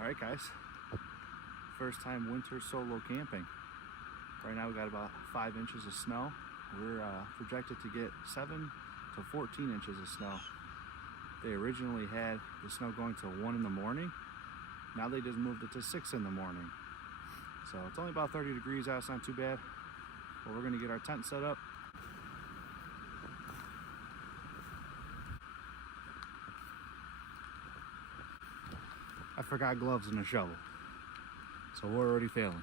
Alright guys, first time winter solo camping. Right now we got about 5 inches of snow. We're projected to get 7 to 14 inches of snow. They originally had the snow going till 1 in the morning. Now they just moved it to 6 in the morning. So it's only about 30 degrees out, it's not too bad. But we're gonna get our tent set up. I forgot gloves and a shovel, so we're already failing.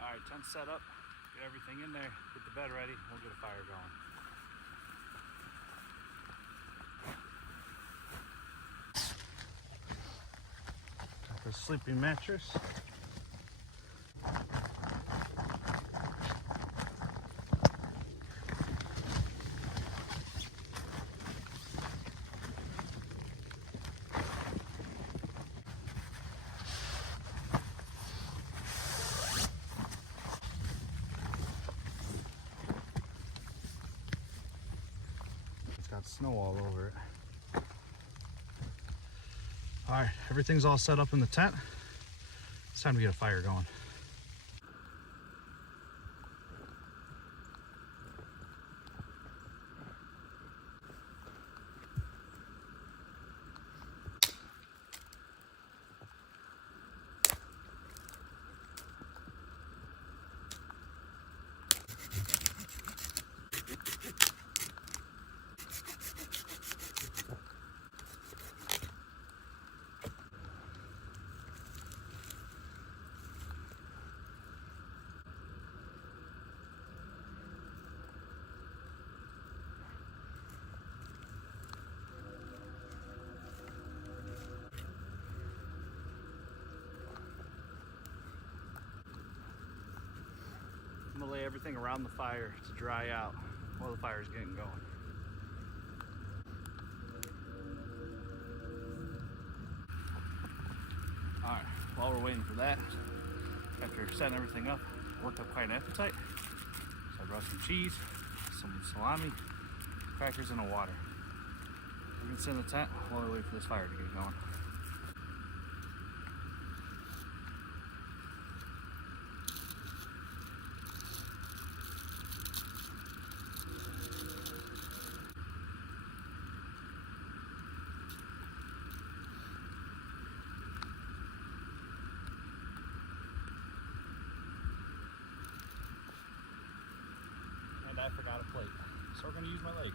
Alright, tent set up, get everything in there, get the bed ready, we'll get a fire going. Got the sleeping mattress. Got snow all over it. All right, everything's all set up in the tent. It's time to get a fire going. I'm gonna lay everything around the fire to dry out while the fire's getting going. All right, while we're waiting for that, after setting everything up, worked up quite an appetite. So I brought some cheese, some salami, crackers, and a water. We're gonna sit in the tent while we wait for this fire to get going. I forgot a plate, so we're going to use my leg.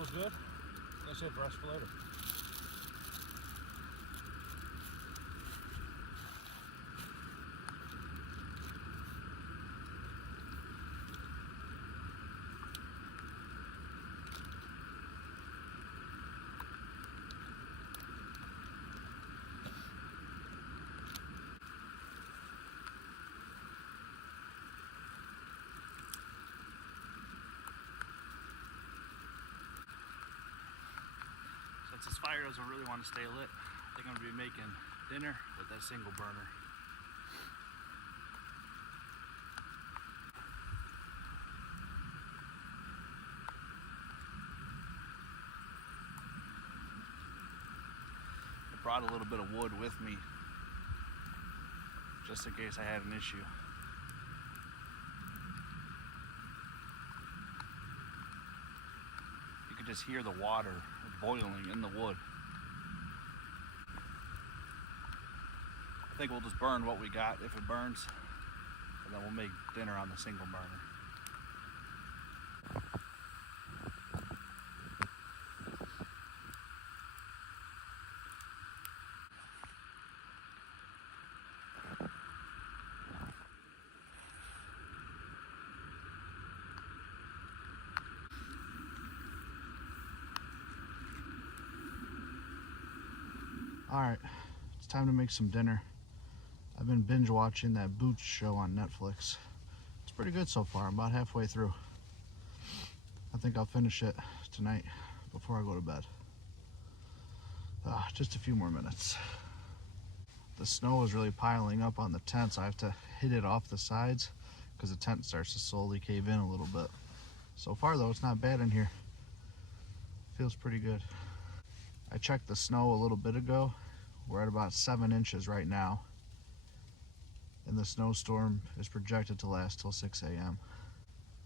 was good. That's it for us for later. Since this fire doesn't really want to stay lit, I think I'm going to be making dinner with that single burner. I brought a little bit of wood with me, just in case I had an issue. You could just hear the water boiling in the wood. I think we'll just burn what we got if it burns, and then we'll make dinner on the single burner. Alright, it's time to make some dinner. I've been binge watching that Boots show on Netflix. It's pretty good so far. I'm about halfway through. I think I'll finish it tonight before I go to bed. Just a few more minutes. The snow is really piling up on the tent, so I have to hit it off the sides because the tent starts to slowly cave in a little bit. So far though, it's not bad in here. Feels pretty good. I checked the snow a little bit ago. We're at about 7 inches right now. And the snowstorm is projected to last till 6 a.m.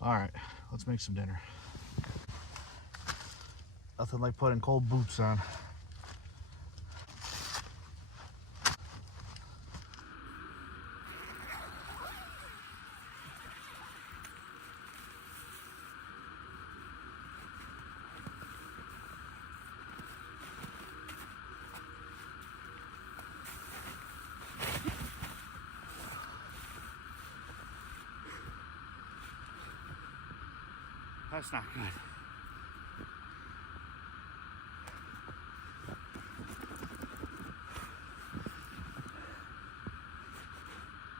All right, let's make some dinner. Nothing like putting cold boots on. That's not good.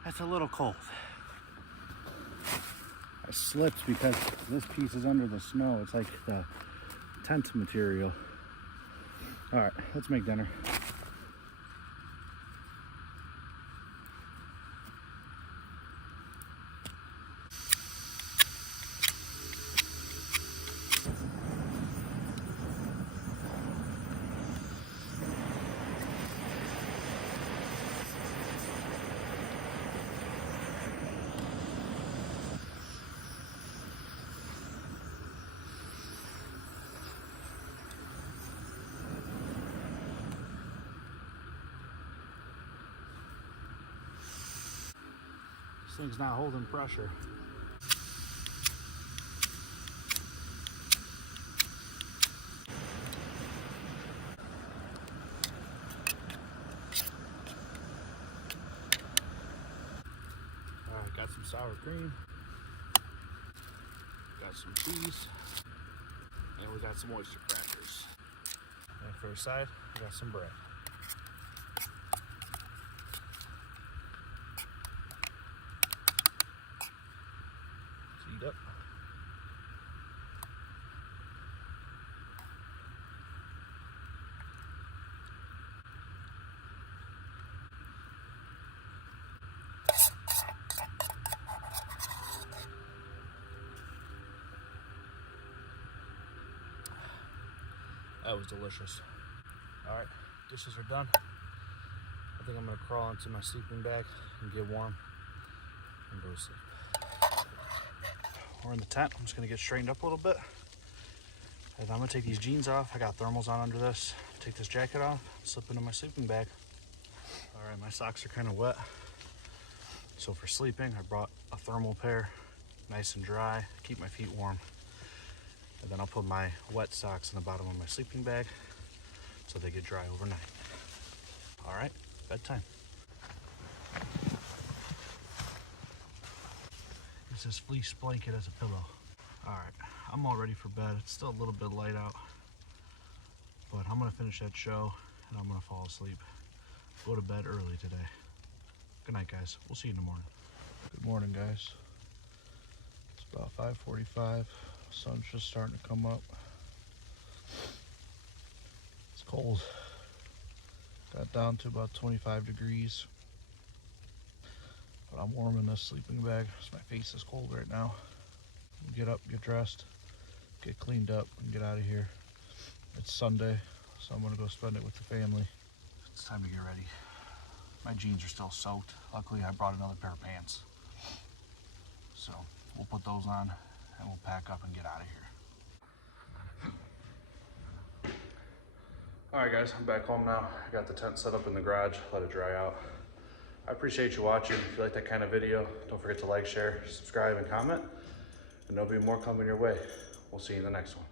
That's a little cold. I slipped because this piece is under the snow. It's like the tent material. All right, let's make dinner. This thing's not holding pressure. Alright, got some sour cream. Got some cheese. And we got some oyster crackers. And for a side, we got some bread. Heat up. That was delicious. All right, dishes are done. I think I'm gonna crawl into my sleeping bag and get warm and go to sleep. We're in the tent. I'm just gonna get straightened up a little bit. And I'm gonna take these jeans off. I got thermals on under this. Take this jacket off, slip into my sleeping bag. All right, my socks are kind of wet. So for sleeping, I brought a thermal pair, nice and dry, keep my feet warm. And then I'll put my wet socks in the bottom of my sleeping bag so they get dry overnight. All right, bedtime. Use this fleece blanket as a pillow. All right, I'm all ready for bed. It's still a little bit light out, but I'm gonna finish that show and I'm gonna fall asleep. Go to bed early today. Good night, guys. We'll see you in the morning. Good morning, guys. It's about 5:45. Sun's just starting to come up. It's cold. Got down to about 25 degrees. But I'm warm in this sleeping bag, so my face is cold right now. Get up, get dressed, get cleaned up, and get out of here. It's Sunday, so I'm gonna go spend it with the family. It's time to get ready. My jeans are still soaked. Luckily, I brought another pair of pants. So we'll put those on and we'll pack up and get out of here. All right, guys, I'm back home now. I got the tent set up in the garage, let it dry out. I appreciate you watching. If you like that kind of video, don't forget to like, share, subscribe, and comment. And there'll be more coming your way. We'll see you in the next one.